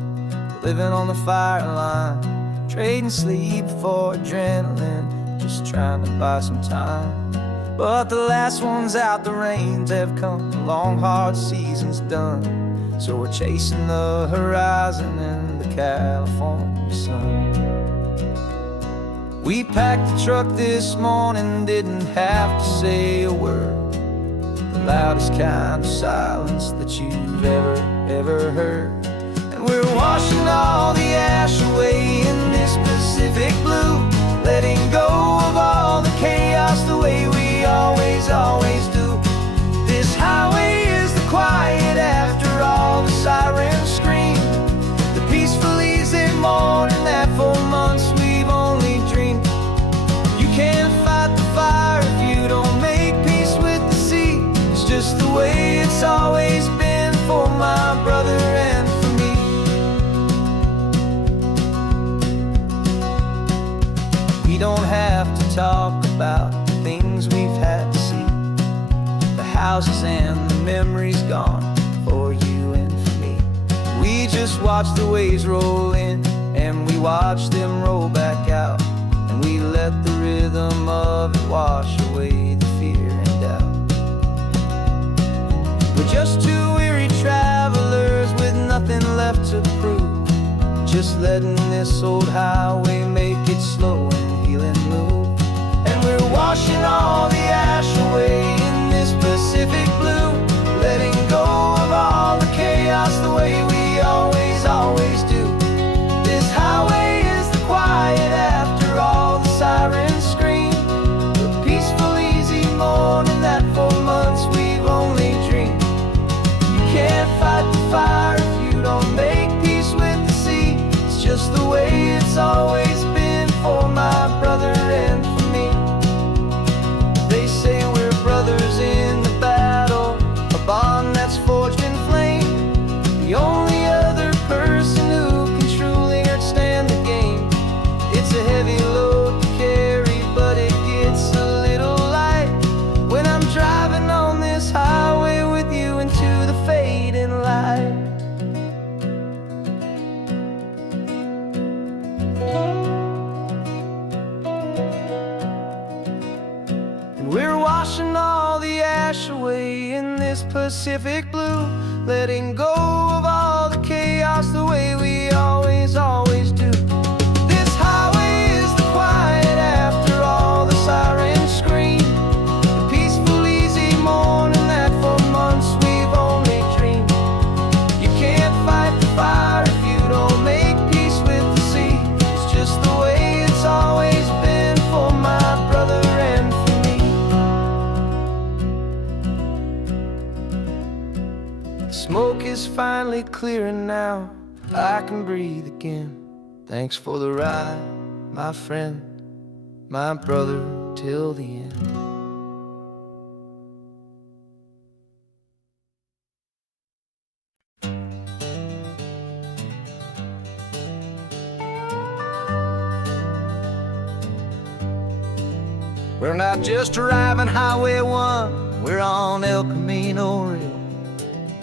living on the fire line, trading sleep for adrenaline, just trying to buy some time. But the last one's out, the rains have come, the long hard season's done. So we're chasing the horizon in the California sun. We packed the truck this morning, didn't have to say a word. The loudest kind of silence that you've ever heard. And we're washing all the ash away in this Pacific blue, letting go of all the chaos the way we always do. This highway is the quiet after all the sirens scream, the peaceful easy morning that for months we've only dreamed. You can't fight the fire if you don't make peace with the sea. It's just the way it's always been for my brother and for me. We don't have to talk about the things we've had to see, the houses and the memories gone for you and for me. We just watch the waves roll in and we watch them roll back out, and we let the rhythm of it wash away the fear and doubt. We're just two weary travelers with nothing left to prove, just letting this old highway make its slow and healing move. And we're washing all the ash away in this Pacific blue, letting go of all the chaos the way we always do. This highway is the quiet after all the sirens scream, the peaceful easy morning that for months we've only dreamed. You can't fight the fire if you don't make peace with the sea. It's just the way it's always been for my brother and for me. They say we're brothers in the battle, a bond that's forged in flame. The only other person who can truly understand the game. It's a heavy load to carry, but it gets a little light when I'm driving on this highway with you into the fading light. And we're washing all the ash away in this Pacific blue, letting go of all the chaos the way we always do. This highway is the quiet after all the sirens scream, the peaceful easy morning that for months we've only dreamed. You can't fight the fire if you don't make peace with the sea. It's just the way it's always been for my brother and for me. The smoke is finally clearing now, I can breathe again. Thanks for the ride, my friend, my brother, till the end. We're not just driving Highway 1, we're on El Camino Real,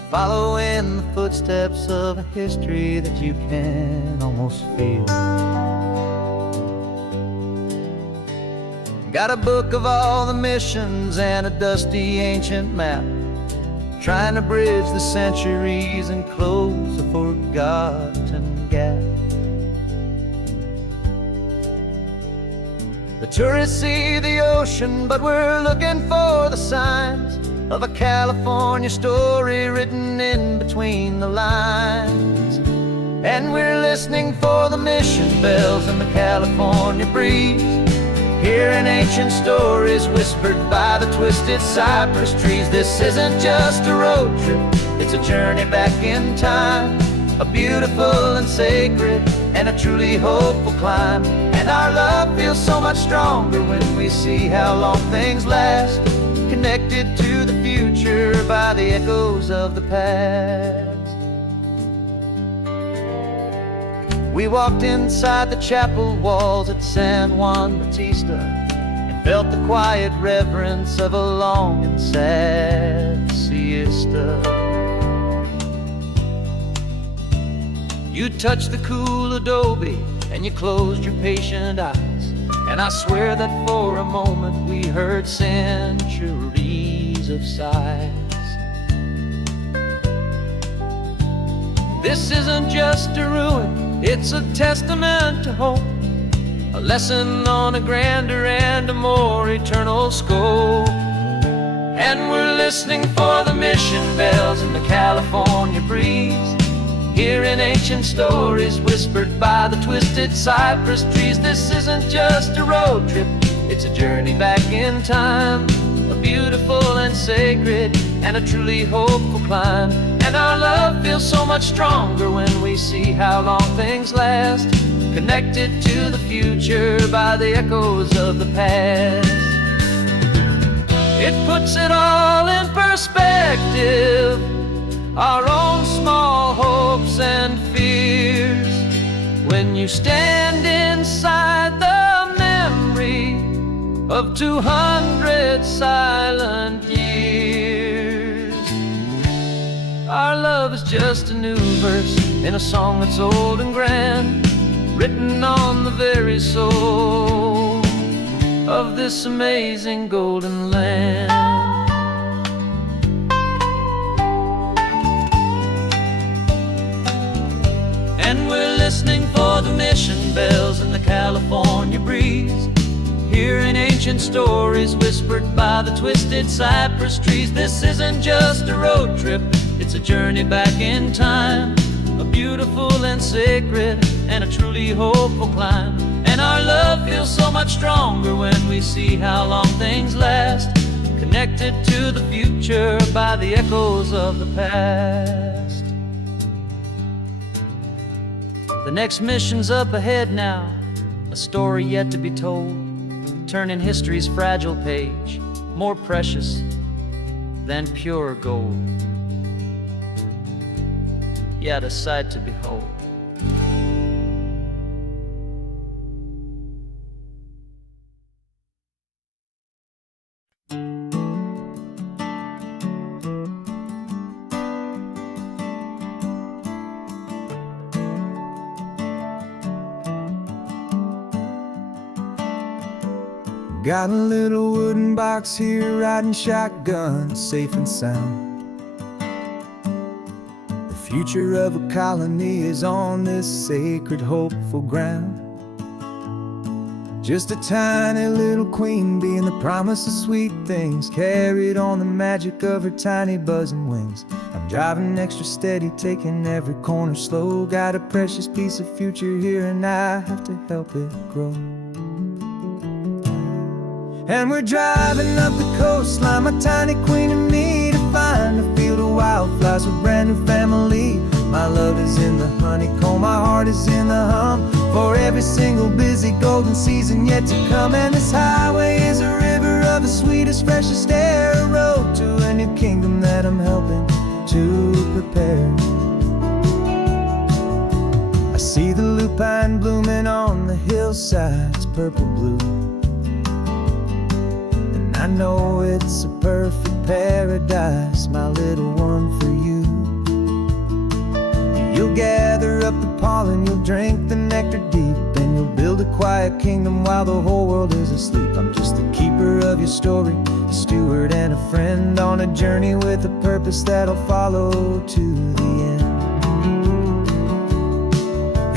following the footsteps of a history that you can almost feel. Got a book of all the missions and a dusty ancient map, trying to bridge the centuries and close a forgotten gap. The tourists see the ocean, but we're looking for the signs of a California story written in between the lines. And we're listening for the mission bells in the California breeze, hearing ancient stories whispered by the twisted cypress trees. This isn't just a road trip, it's a journey back in time, a beautiful and sacred and a truly hopeful climb. And our love feels so much stronger when we see how long things last, connected to the future by the echoes of the past. We walked inside the chapel walls at San Juan Bautista and felt the quiet reverence of a long and sad siesta. You touched the cool adobe and you closed your patient eyes, and I swear that for a moment we heard centuries of sighs. This isn't just a ruin, it's a testament to hope, a lesson on a grander and a more eternal scope. And we're listening for the mission bells in the California breeze, hearing ancient stories whispered by the twisted cypress trees. This isn't just a road trip, it's a journey back in time, a beautiful and sacred and a truly hopeful climb. And our love feels so much stronger when we see how long things last, connected to the future by the echoes of the past. It puts it all in perspective, our own small hopes and fears, when you stand inside the memory of 200 silent years. Our love is just a new verse in a song that's old and grand, written on the very soul of this amazing golden land. And we're listening for the mission bells in the California breeze, hearing ancient stories whispered by the twisted cypress trees. This isn't just a road trip, it's a journey back in time, a beautiful and sacred and a truly hopeful climb. And our love feels so much stronger when we see how long things last, connected to the future by the echoes of the past. The next mission's up ahead now, a story yet to be told, turning history's fragile page more precious than pure gold. Yet a sight to behold. Got a little wooden box here, riding shotgun, safe and sound. The future of a colony is on this sacred, hopeful ground. Just a tiny little queen bee and the promise of sweet things, carried on the magic of her tiny buzzing wings. I'm driving extra steady, taking every corner slow. Got a precious piece of future here and I have to help it grow. And we're driving up the coastline, my tiny queen and me, to find a field of wildflowers with a brand new family. My love is in the honeycomb, my heart is in the hum, for every single busy golden season yet to come. And this highway is a river of the sweetest, freshest air, a road to a new kingdom that I'm helping to prepare. I see the lupine blooming on the hillsides, purple blue, I know it's a perfect paradise, my little one, for you. You'll gather up the pollen, you'll drink the nectar deep, and you'll build a quiet kingdom while the whole world is asleep. I'm just the keeper of your story, a steward and a friend, on a journey with a purpose that'll follow to the end.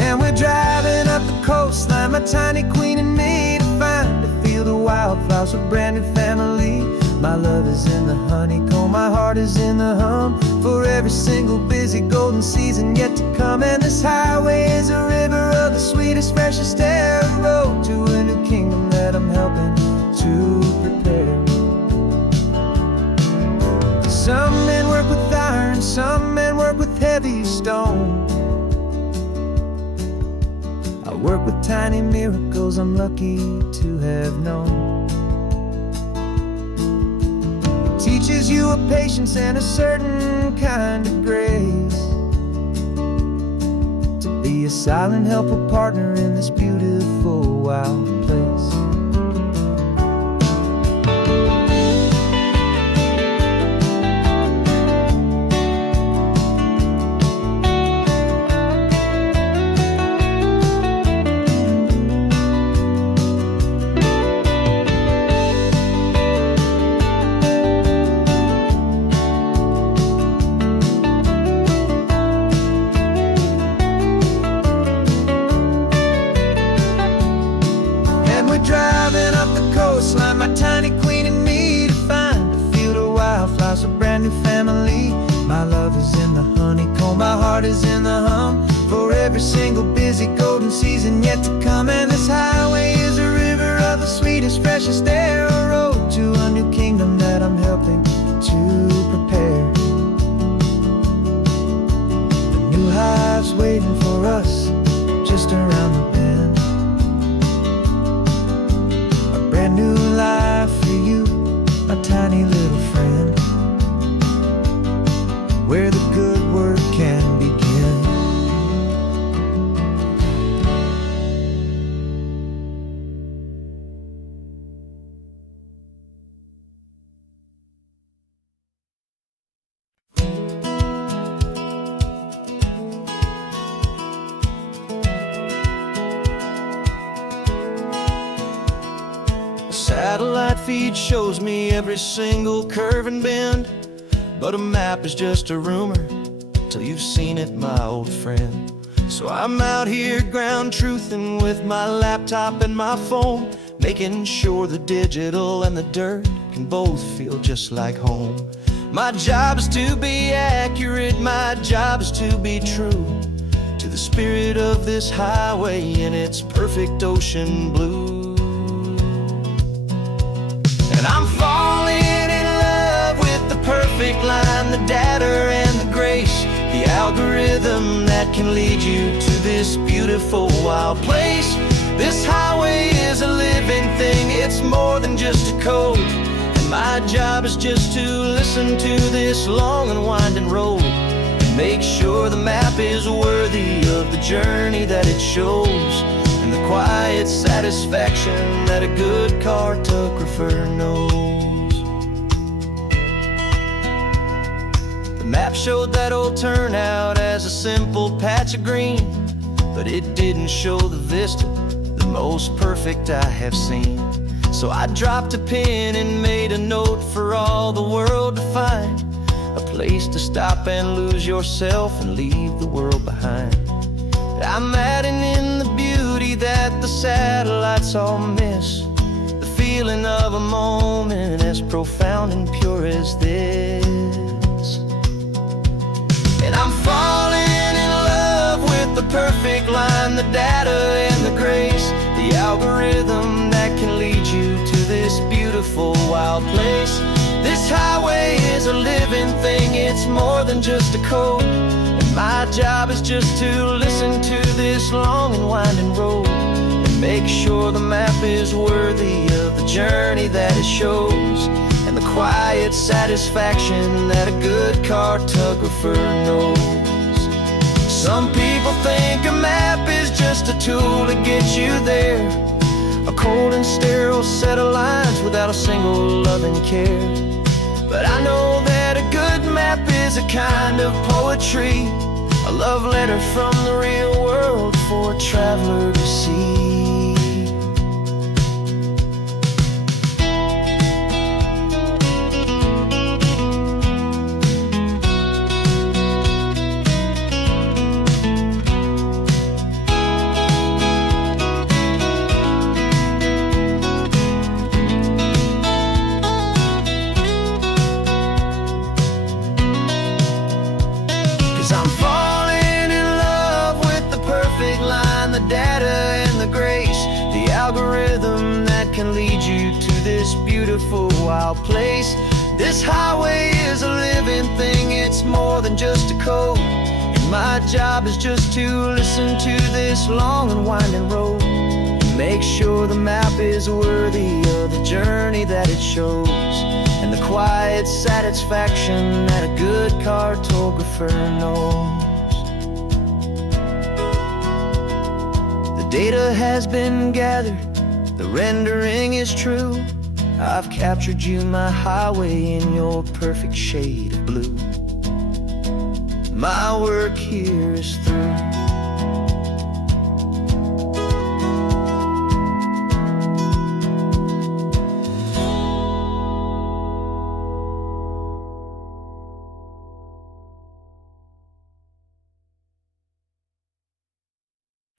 And we're driving up the coastline, my tiny queen and me, to find a field of wildflowers with a brand new family. My love is in the honeycomb, my heart is in the hum, for every single busy golden season yet to come. And this highway is a river of the sweetest, freshest air, a road to a new kingdom that I'm helping to prepare. Some men work with iron, some men work with heavy stone. I work with tiny miracles I'm lucky to have known. Teaches you a patience and a certain kind of grace, to be a silent, helpful partner in this beautiful wild place. heart is in the hum for every single busy golden season yet to come. And this highway is a river of the sweetest, freshest air, a road to a new kingdom that I'm helping to prepare. The new hive's waiting for us just around the bend. A brand new life for you, my tiny little friend, where the good work can begin. A satellite feed shows me every single curve and bend, but a map is just a rumor till you've seen it, my old friend. So I'm out here ground truthing with my laptop and my phone, making sure the digital and the dirt can both feel just like home. My job is to be accurate, my job is to be true to the spirit of this highway in its perfect ocean blue. And I'm falling in love with the perfect line, the data and the grace, the algorithm that can lead you to this beautiful wild place. This highway is a living thing, it's more than just a code. And my job is just to listen to this long and winding road and make sure the map is worthy of the journey that it shows, and the quiet satisfaction that a good cartographer knows. The map showed that old turnout as a simple patch of green, but it didn't show the vista, the most perfect I have seen. So I dropped a pin and made a note for all the world to find, a place to stop and lose yourself and leave the world behind. I'm adding in the beauty that the satellites all miss, the feeling of a moment as profound and pure as this. And I'm falling in love with the perfect line, the data and the grace, the algorithm that can lead you to this beautiful wild place. This highway is a living thing, it's more than just a code. My job is just to listen to this long and winding road and make sure the map is worthy of the journey that it shows, and the quiet satisfaction that a good cartographer knows. Some people think a map is just a tool to get you there, a cold and sterile set of lines without a single loving care. But I know that a good map is a kind of poetry, a love letter from the real world for a traveler to see. 'Cause I'm falling in love with the perfect line, the data and the grace, the algorithm that can lead you to this beautiful wild place. This highway is a living thing, it's more than just a code. And my job is just to listen to this long and winding road, make sure the map is worthy of the journey that it shows, and the quiet satisfaction that a good cartographer knows. The data has been gathered, the rendering is true. I've captured you, my highway, in your perfect shade of blue. My work here is through.